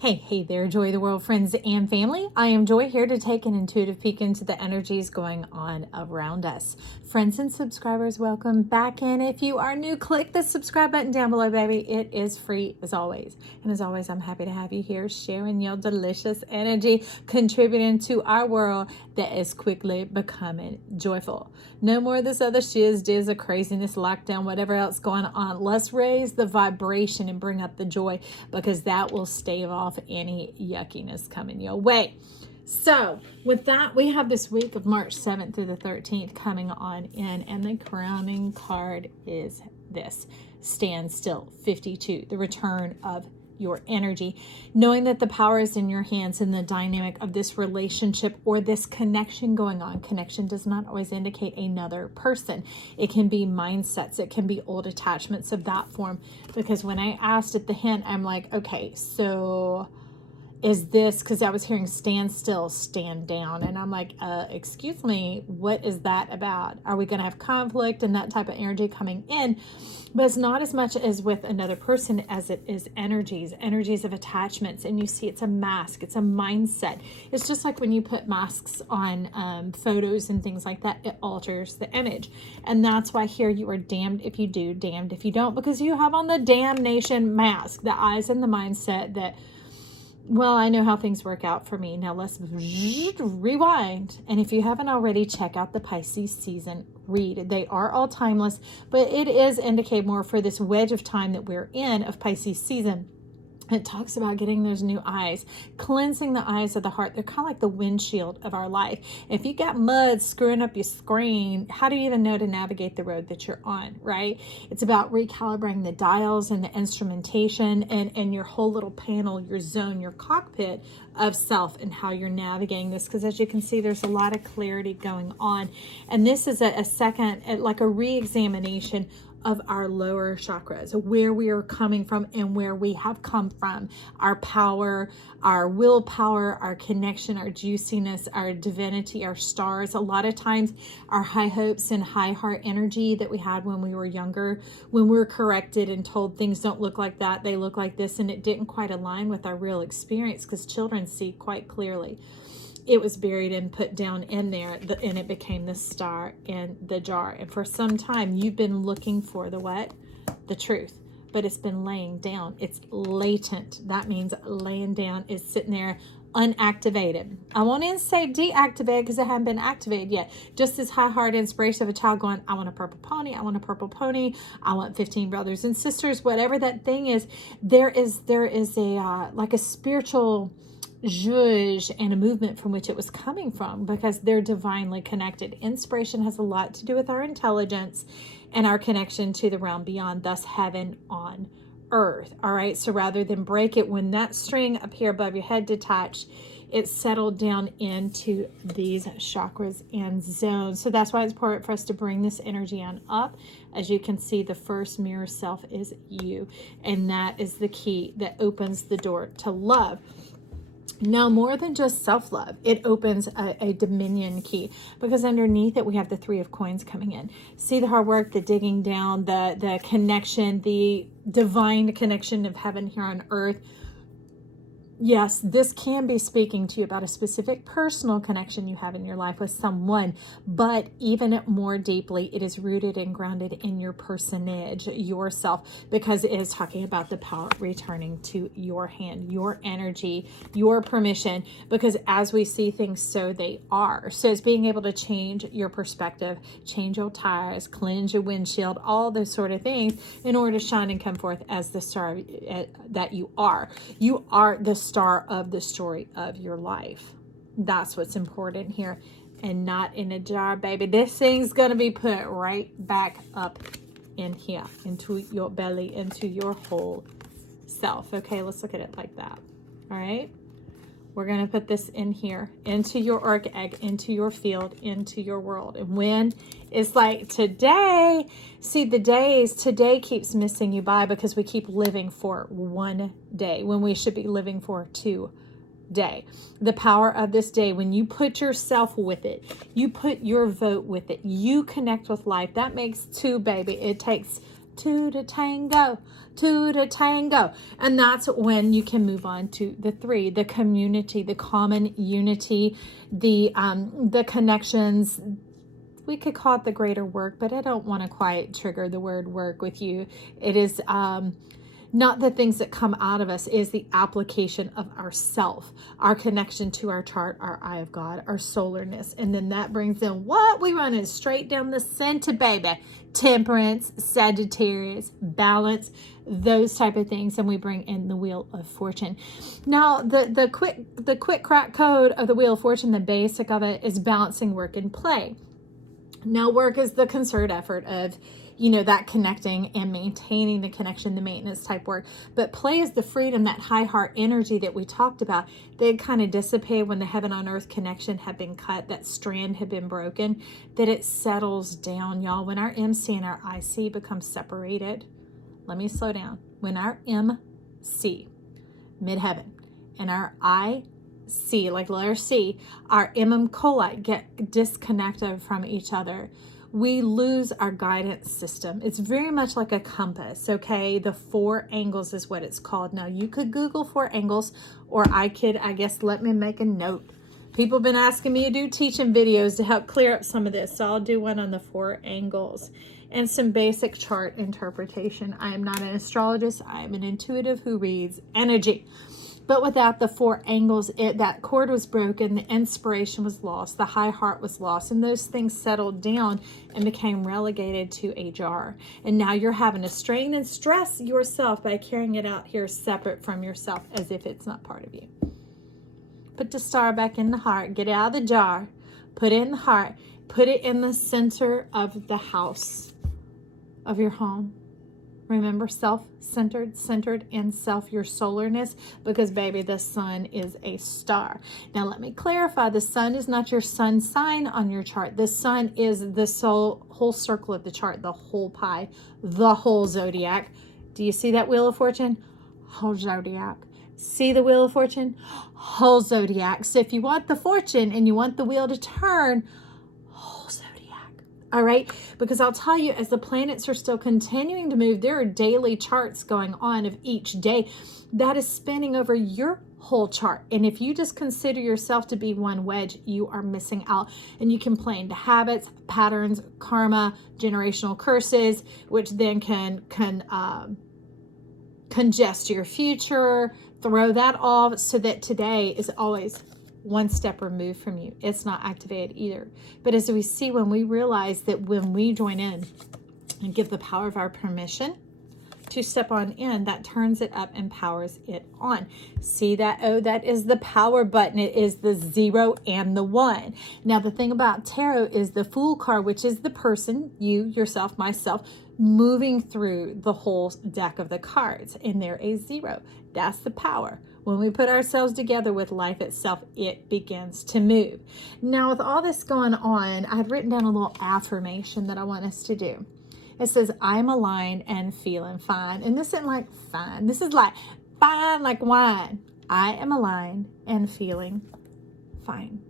Hey there, Joy of the World friends and family. I am Joy, here to take an intuitive peek into the energies going on around us. Friends and subscribers, welcome back in. If you are new, click the subscribe button down below, baby. It is free as always. And as always, I'm happy to have you here sharing your delicious energy, contributing to our world that is quickly becoming joyful. No more of this other shiz, diz, of craziness, lockdown, whatever else going on. Let's raise the vibration and bring up the joy, because that will stave off any yuckiness coming your way. So with that, we have this week of March 7th through the 13th coming on in, and the crowning card is this: stand still 52, the return of your energy, knowing that the power is in your hands in the dynamic of this relationship or this connection going on. Connection does not always indicate another person. It can be mindsets. It can be old attachments of that form. Because when I asked at the hint, I'm like, okay, so is this, because I was hearing stand still, stand down. And I'm like, excuse me, what is that about? Are we going to have conflict and that type of energy coming in? But it's not as much as with another person as it is energies of attachments. And you see, it's a mask. It's a mindset. It's just like when you put masks on photos and things like that, it alters the image. And that's why here you are damned if you do, damned if you don't, because you have on the damnation mask, the eyes and the mindset that, well, I know how things work out for me. Now let's rewind. And if you haven't already, check out the Pisces season read. They are all timeless, but it is indicate more for this wedge of time that we're in of Pisces season. It talks about getting those new eyes, cleansing the eyes of the heart. They're kind of like the windshield of our life. If you got mud screwing up your screen, how do you even know to navigate the road that you're on, right? It's about recalibrating the dials and the instrumentation and your whole little panel, your zone, your cockpit of self, and how you're navigating this. Because as you can see, there's a lot of clarity going on. And this is a second, like a re-examination of our lower chakras, where we are coming from and where we have come from, our power, our willpower, our connection, our juiciness, our divinity, our stars. A lot of times our high hopes and high heart energy that we had when we were younger, when we were corrected and told things don't look like that, they look like this, and it didn't quite align with our real experience, because children see quite clearly. It was buried and put down in there, and it became the star in the jar. And for some time, you've been looking for the what? The truth. But it's been laying down. It's latent. That means laying down is sitting there unactivated. I won't even say deactivated, because it hasn't been activated yet. Just this high heart inspiration of a child going, I want a purple pony. I want a purple pony. I want 15 brothers and sisters. Whatever that thing is, there is a like a spiritual zhuzh and a movement from which it was coming from, because they're divinely connected. Inspiration has a lot to do with our intelligence and our connection to the realm beyond, thus heaven on earth. All right, so rather than break it, when that string up here above your head detached, it settled down into these chakras and zones. So that's why it's important for us to bring this energy on up. As you can see, the first mirror self is you, and that is the key that opens the door to love. Now, more than just self-love, it opens a dominion key, because underneath it, we have the 3 of coins coming in. See the hard work, the digging down, the connection, the divine connection of heaven here on earth. Yes, this can be speaking to you about a specific personal connection you have in your life with someone, but even more deeply, it is rooted and grounded in your personage, yourself, because it is talking about the power returning to your hand, your energy, your permission, because as we see things, so they are. So it's being able to change your perspective, change your tires, cleanse your windshield, all those sort of things in order to shine and come forth as the star that you are. You are the star of the story of your life. That's what's important here, and not in a jar, baby. This thing's going to be put right back up in here, into your belly, into your whole self. Okay, let's look at it like that. All right, we're going to put this in here, into your orc egg, into your field, into your world. And when it's like today, see, the days today keeps missing you by, because we keep living for one day when we should be living for 2 day. The power of this day, when you put yourself with it, you put your vote with it, you connect with life. That makes 2, baby. It takes two to tango, two to tango. And that's when you can move on to the 3, the community, the common unity, the connections. We could call it the greater work, but I don't want to quite trigger the word work with you. It is not the things that come out of us, is the application of ourself, our connection to our chart, our eye of God, our solarness. And then that brings in what? We run it straight down the center, baby. Temperance, Sagittarius, balance, those type of things. And we bring in the Wheel of Fortune. Now, the quick crack code of the Wheel of Fortune, the basic of it, is balancing work and play. Now, work is the concerted effort of, that connecting and maintaining the connection, the maintenance type work. But play is the freedom, that high heart energy that we talked about. They kind of dissipate when the heaven on earth connection had been cut, that strand had been broken, that it settles down, y'all. When our MC and our IC become separated, let me slow down. When our MC, midheaven, and our IC, like letter C, our colite get disconnected from each other, we lose our guidance system. It's very much like a compass, okay? The 4 angles is what it's called. Now, you could Google 4 angles, or I guess, let me make a note. People have been asking me to do teaching videos to help clear up some of this, so I'll do one on the 4 angles and some basic chart interpretation. I am not an astrologist. I am an intuitive who reads energy. But without the 4 angles, that cord was broken, the inspiration was lost, the high heart was lost, and those things settled down and became relegated to a jar. And now you're having to strain and stress yourself by carrying it out here separate from yourself, as if it's not part of you. Put the star back in the heart, get it out of the jar, put it in the heart, put it in the center of the house of your home. Remember, self-centered, centered in self, your solarness, because, baby, the sun is a star. Now, let me clarify. The sun is not your sun sign on your chart. The sun is the whole circle of the chart, the whole pie, the whole zodiac. Do you see that Wheel of Fortune? Whole zodiac. See the Wheel of Fortune? Whole zodiac. So if you want the fortune and you want the wheel to turn, whole zodiac. All right, because I'll tell you, as the planets are still continuing to move, there are daily charts going on of each day that is spinning over your whole chart. And if you just consider yourself to be one wedge, you are missing out. And you can play into habits, patterns, karma, generational curses, which then can congest your future, throw that off, so that today is always one step removed from you. It's not activated either. But as we see, when we realize that when we join in and give the power of our permission to step on in, that turns it up and powers it on. See that? Oh, that is the power button. It is the 0 and the 1. Now, the thing about tarot is the Fool card, which is the person, you, yourself, myself, moving through the whole deck of the cards. And they're a 0. That's the power. When we put ourselves together with life itself, it begins to move. Now, with all this going on, I've written down a little affirmation that I want us to do. It says, I'm aligned and feeling fine. And this isn't like fine. This is like fine, like wine. I am aligned and feeling fine.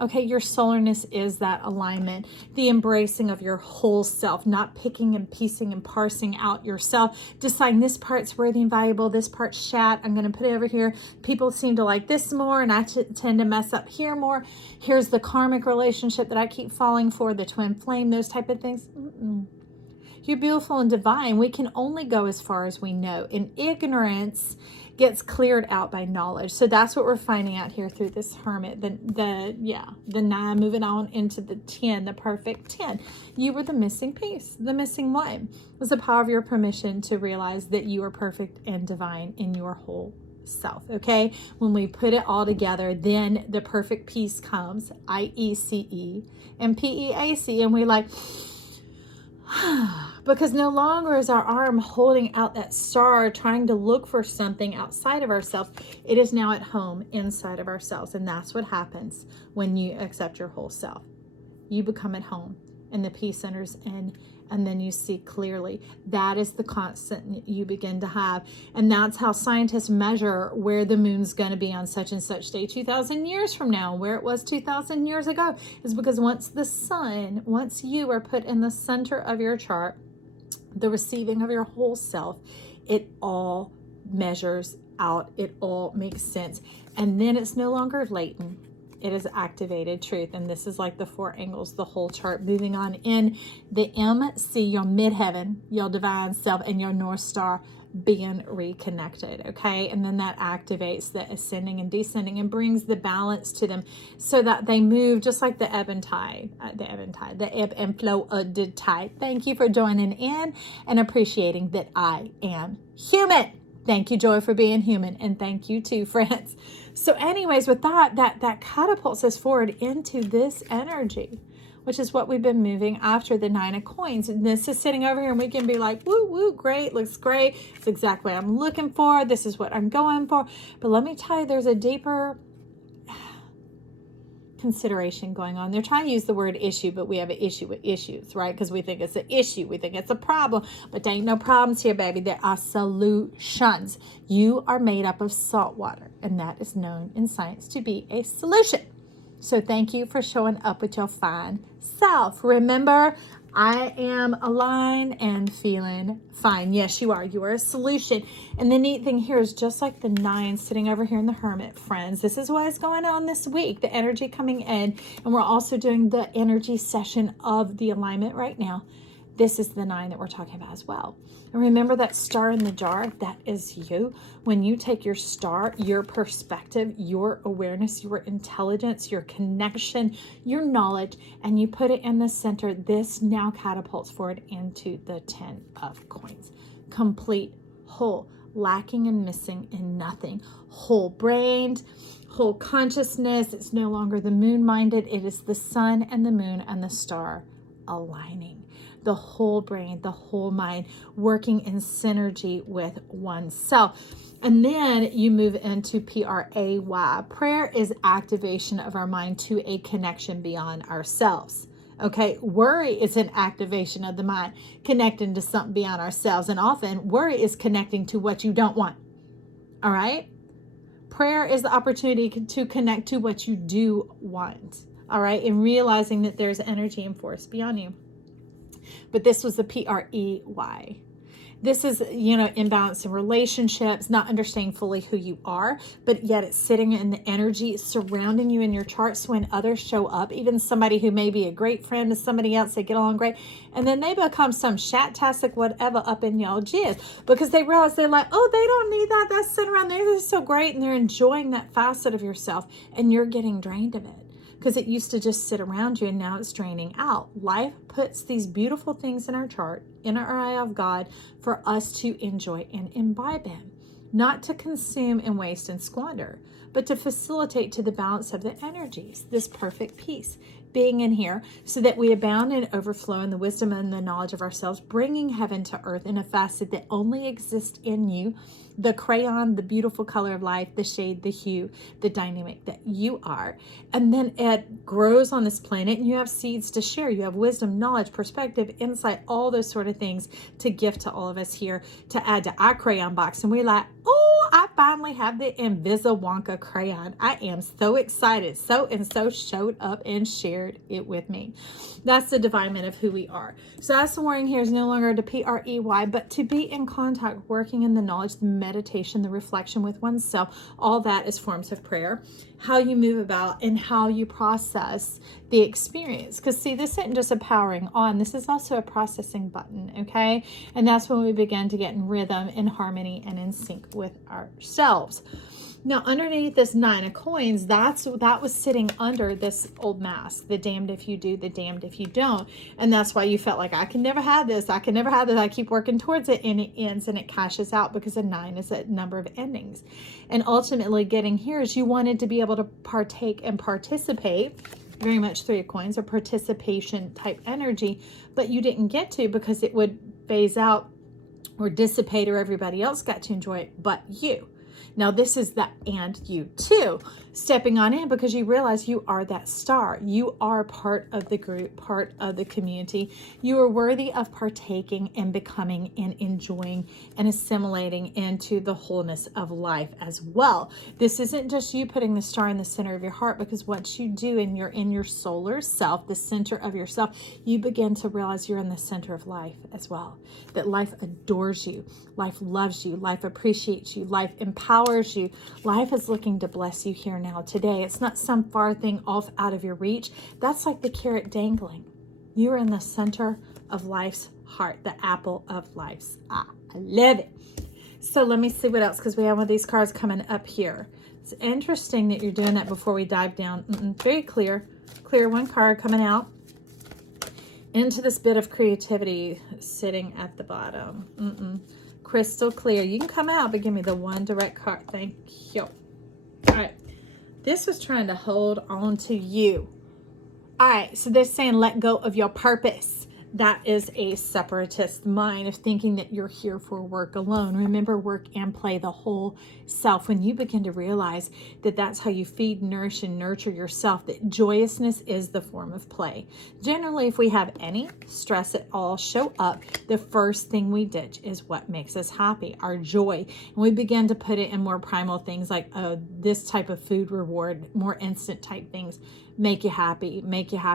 Okay, your solarness is that alignment, the embracing of your whole self, not picking and piecing and parsing out yourself, deciding this part's worthy and valuable, this part's shat, I'm going to put it over here. People seem to like this more, and I tend to mess up here more. Here's the karmic relationship that I keep falling for, the twin flame, those type of things. You're beautiful and divine. We can only go as far as we know. And ignorance gets cleared out by knowledge. So that's what we're finding out here through this hermit. The 9 moving on into the 10, the perfect 10. You were the missing piece, the missing one. It was the power of your permission to realize that you are perfect and divine in your whole self. Okay, when we put it all together, then the perfect peace comes, IECE and PEAC, and we like because no longer is our arm holding out that star trying to look for something outside of ourselves. It is now at home inside of ourselves. And that's what happens when you accept your whole self. You become at home and the peace enters in, and then you see clearly. That is the constant you begin to have. And that's how scientists measure where the moon's going to be on such and such day 2,000 years from now, where it was 2,000 years ago, is because once you are put in the center of your chart, the receiving of your whole self, it all measures out. It all makes sense. And then it's no longer latent. It is activated truth. And this is like the 4 angles, the whole chart. Moving on in the MC, your midheaven, your divine self, and your North Star being reconnected. Okay. And then that activates the ascending and descending and brings the balance to them so that they move just like the ebb and tide, the ebb and flow of the tide. Thank you for joining in and appreciating that I am human. Thank you, Joy, for being human. And thank you too, friends. So anyways, with that catapults us forward into this energy, which is what we've been moving after the 9 of coins. And this is sitting over here and we can be like, woo, woo, great, looks great. It's exactly what I'm looking for. This is what I'm going for. But let me tell you, there's a deeper consideration going on. They're trying to use the word issue, but we have an issue with issues, right? Because we think it's an issue. We think it's a problem, but there ain't no problems here, baby. There are solutions. You are made up of salt water, and that is known in science to be a solution. So thank you for showing up with your fine self. Remember, I am aligned and feeling fine. Yes, you are. You are a solution. And the neat thing here is just like the 9 sitting over here in the Hermit, friends. This is what is going on this week. The energy coming in. And we're also doing the energy session of the alignment right now. This is the 9 that we're talking about as well. And remember that star in the jar, that is you. When you take your star, your perspective, your awareness, your intelligence, your connection, your knowledge, and you put it in the center, this now catapults forward into the 10 of coins. Complete, whole, lacking and missing in nothing. Whole brained, whole consciousness. It's no longer the moon minded. It is the sun and the moon and the star aligning. The whole brain, the whole mind, working in synergy with oneself. And then you move into PRAY. Prayer is activation of our mind to a connection beyond ourselves. Okay, worry is an activation of the mind, connecting to something beyond ourselves. And often worry is connecting to what you don't want. All right? Prayer is the opportunity to connect to what you do want. All right? And realizing that there's energy and force beyond you. But this was the PREY. This is, imbalance in relationships, not understanding fully who you are, but yet it's sitting in the energy surrounding you in your charts when others show up, even somebody who may be a great friend to somebody else, they get along great, and then they become some shat-tastic whatever up in y'all jizz because they realize they're like, oh, they don't need that. That's sitting around there. This is so great. And they're enjoying that facet of yourself and you're getting drained of it. Because it used to just sit around you and now it's draining out. Life puts these beautiful things in our chart, in our eye of God, for us to enjoy and imbibe in. Not to consume and waste and squander, but to facilitate to the balance of the energies, this perfect peace being in here so that we abound and overflow in the wisdom and the knowledge of ourselves, bringing heaven to earth in a facet that only exists in you, the crayon, the beautiful color of life, the shade, the hue, the dynamic that you are. And then it grows on this planet and you have seeds to share. You have wisdom, knowledge, perspective, insight, all those sort of things to gift to all of us here to add to our crayon box. And we're like, oh, I finally have the Wonka crayon. I am so excited. So and so showed up and shared it with me. That's the divinement of who we are. So that's the warning here is no longer to PREY, but to be in contact, working in the knowledge, the meditation, the reflection with oneself. All that is forms of prayer. How you move about and how you process the experience. Because see, this isn't just a powering on. This is also a processing button, okay? And that's when we begin to get in rhythm, in harmony, and in sync with ourselves. Now, underneath this 9 of coins, that was sitting under this old mask, the damned if you do, the damned if you don't. And that's why you felt like, I can never have this. I can never have this. I keep working towards it, and it ends and it cashes out because a 9 is a number of endings. And ultimately getting here is you wanted to be able to partake and participate, very much 3 of coins, or participation type energy, but you didn't get to because it would phase out or dissipate or everybody else got to enjoy it but you. Now this is the and you too, stepping on in because you realize you are that star. You are part of the group, part of the community. You are worthy of partaking and becoming and enjoying and assimilating into the wholeness of life as well. This isn't just you putting the star in the center of your heart, because once you do and you're in your solar self, the center of yourself, you begin to realize you're in the center of life as well. That life adores you, life loves you, life appreciates you, life empowers you. Life is looking to bless you here now today. It's not some far thing off out of your reach. That's like the carrot dangling. You're in the center of life's heart, the apple of life's eye. I love it. So let me see what else, because we have one of these cards coming up here. It's interesting that you're doing that before we dive down. Very clear. Clear one card coming out into this bit of creativity sitting at the bottom. Crystal clear. You can come out, but give me the one direct card. Thank you. All right. This was trying to hold on to you. All right. So they're saying let go of your purpose. That is a separatist mind of thinking that you're here for work alone. Remember, work and play, the whole self. When you begin to realize that that's how you feed, nourish, and nurture yourself, that joyousness is the form of play. Generally, if we have any stress at all show up, the first thing we ditch is what makes us happy, our joy. And we begin to put it in more primal things like this type of food reward, more instant type things. Make you happy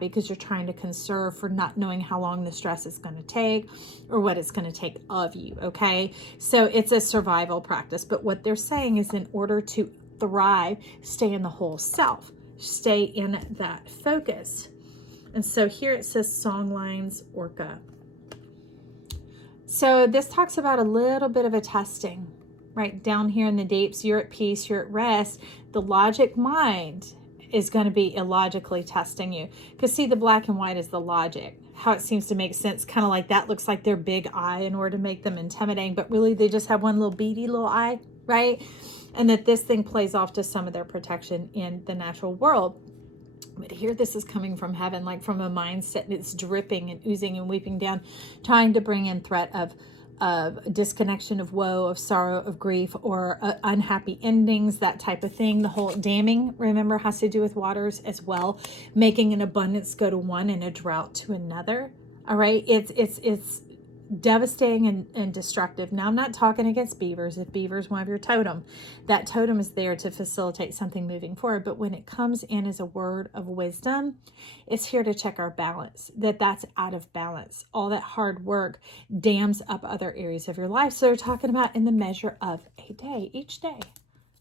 because you're trying to conserve for not knowing how long the stress is going to take or what it's going to take of you. Okay. So it's a survival practice, but what they're saying is in order to thrive, stay in the whole self, stay in that focus. And so here it says Songlines Orca. So this talks about a little bit of a testing right down here in the deeps. You're at peace, you're at rest. The logic mind is going to be illogically testing you. Because see, the black and white is the logic, how it seems to make sense, kind of like that looks like their big eye in order to make them intimidating, but really they just have one little beady little eye, right? And that this thing plays off to some of their protection in the natural world. But here this is coming from heaven, like from a mindset, and it's dripping and oozing and weeping down, trying to bring in threat of disconnection, of woe, of sorrow, of grief, or unhappy endings, that type of thing. The whole damning, remember, has to do with waters as well, making an abundance go to one and a drought to another. All right, it's devastating and destructive. Now, I'm not talking against beavers. If beavers one of your totem, that totem is there to facilitate something moving forward. But when it comes in as a word of wisdom, it's here to check our balance, that's out of balance. All that hard work dams up other areas of your life. So they're talking about in the measure of a day, each day,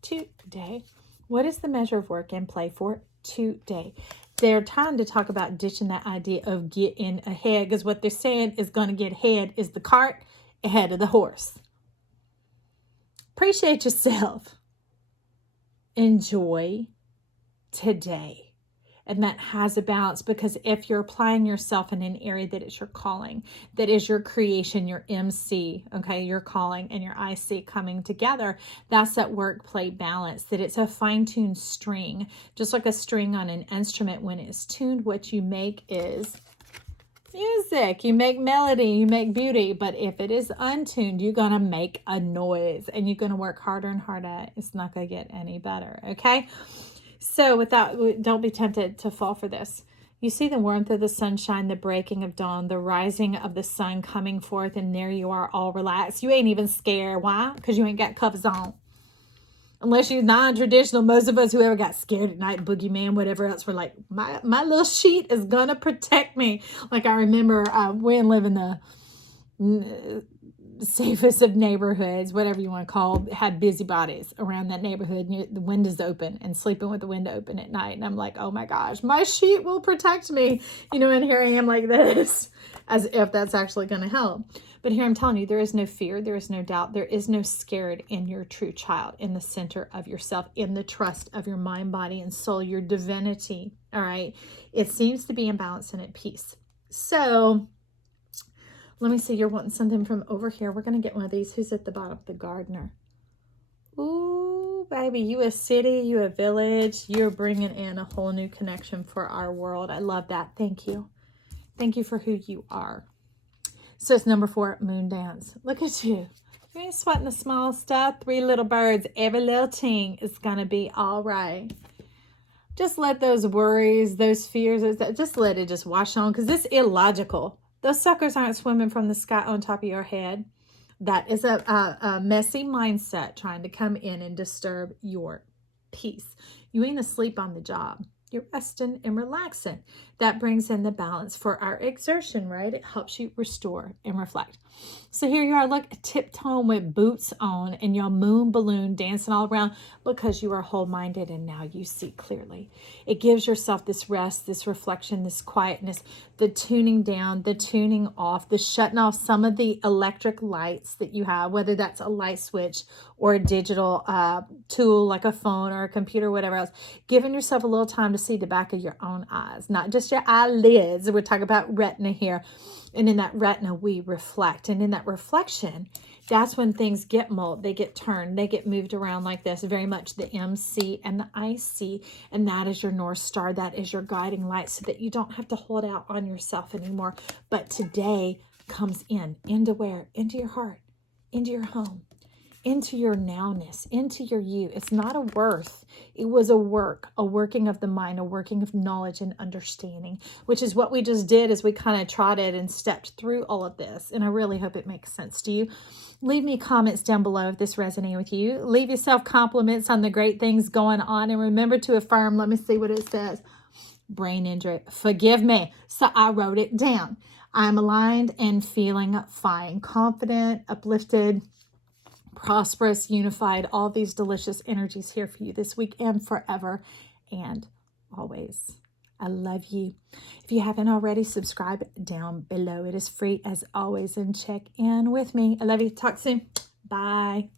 today. What is the measure of work and play for today? They're trying to talk about ditching that idea of getting ahead, because what they're saying is going to get ahead is the cart ahead of the horse. Appreciate yourself. Enjoy today. And that has a balance, because if you're applying yourself in an area that is your calling, that is your creation, your MC, okay, your calling and your IC coming together, that's that work-play balance, that it's a fine-tuned string, just like a string on an instrument. When it's tuned, what you make is music, you make melody, you make beauty. But if it is untuned, you're going to make a noise and you're going to work harder and harder. It's not going to get any better, okay? So don't be tempted to fall for this. You see the warmth of the sunshine, the breaking of dawn, the rising of the sun coming forth, and there you are all relaxed. You ain't even scared. Why? Because you ain't got cuffs on. Unless you're non-traditional, most of us who ever got scared at night, boogeyman, whatever else, we're like, my little sheet is going to protect me. Like I remember we didn't live in the safest of neighborhoods, whatever you want to call, had busybodies around that neighborhood, and the windows open and sleeping with the window open at night. And I'm like, oh my gosh, my sheet will protect me, and here I am like this, as if that's actually going to help. But here I'm telling you, there is no fear, there is no doubt, there is no scared in your true child, in the center of yourself, in the trust of your mind, body, and soul, your divinity. All right, it seems to be in balance and at peace. So let me see, you're wanting something from over here. We're going to get one of these. Who's at the bottom? The gardener. Ooh, baby, you a city, you a village. You're bringing in a whole new connection for our world. I love that. Thank you. Thank you for who you are. So it's number 4, moon dance. Look at you. You ain't sweating the small stuff. 3 little birds, every little thing is going to be all right. Just let those worries, those fears, just let it just wash on, because it's illogical. Those suckers aren't swimming from the sky on top of your head. That is a messy mindset trying to come in and disturb your peace. You ain't asleep on the job. You're resting and relaxing. That brings in the balance for our exertion, right? It helps you restore and reflect. So here you are, look, tiptoeing with boots on and your moon balloon dancing all around because you are whole-minded and now you see clearly. It gives yourself this rest, this reflection, this quietness, the tuning down, the tuning off, the shutting off some of the electric lights that you have, whether that's a light switch or a digital tool like a phone or a computer, whatever else. Giving yourself a little time to see the back of your own eyes, not just your eyelids. We're talking about retina here. And in that retina, we reflect. And in that reflection, that's when things get molded, they get turned, they get moved around like this, very much the MC and the IC. And that is your North Star. That is your guiding light so that you don't have to hold out on yourself anymore. But today comes into where? Into your heart, into your home, into your nowness, into your you. It's not a worth. It was a working of the mind, a working of knowledge and understanding, which is what we just did as we kind of trotted and stepped through all of this. And I really hope it makes sense to you. Leave me comments down below if this resonated with you. Leave yourself compliments on the great things going on. And remember to affirm, let me see what it says. Brain injury. Forgive me. So I wrote it down. I'm aligned and feeling fine, confident, uplifted, prosperous, unified, all these delicious energies here for you this week and forever and always. I love you. If you haven't already, subscribe down below. It is free as always, and check in with me. I love you. Talk soon. Bye.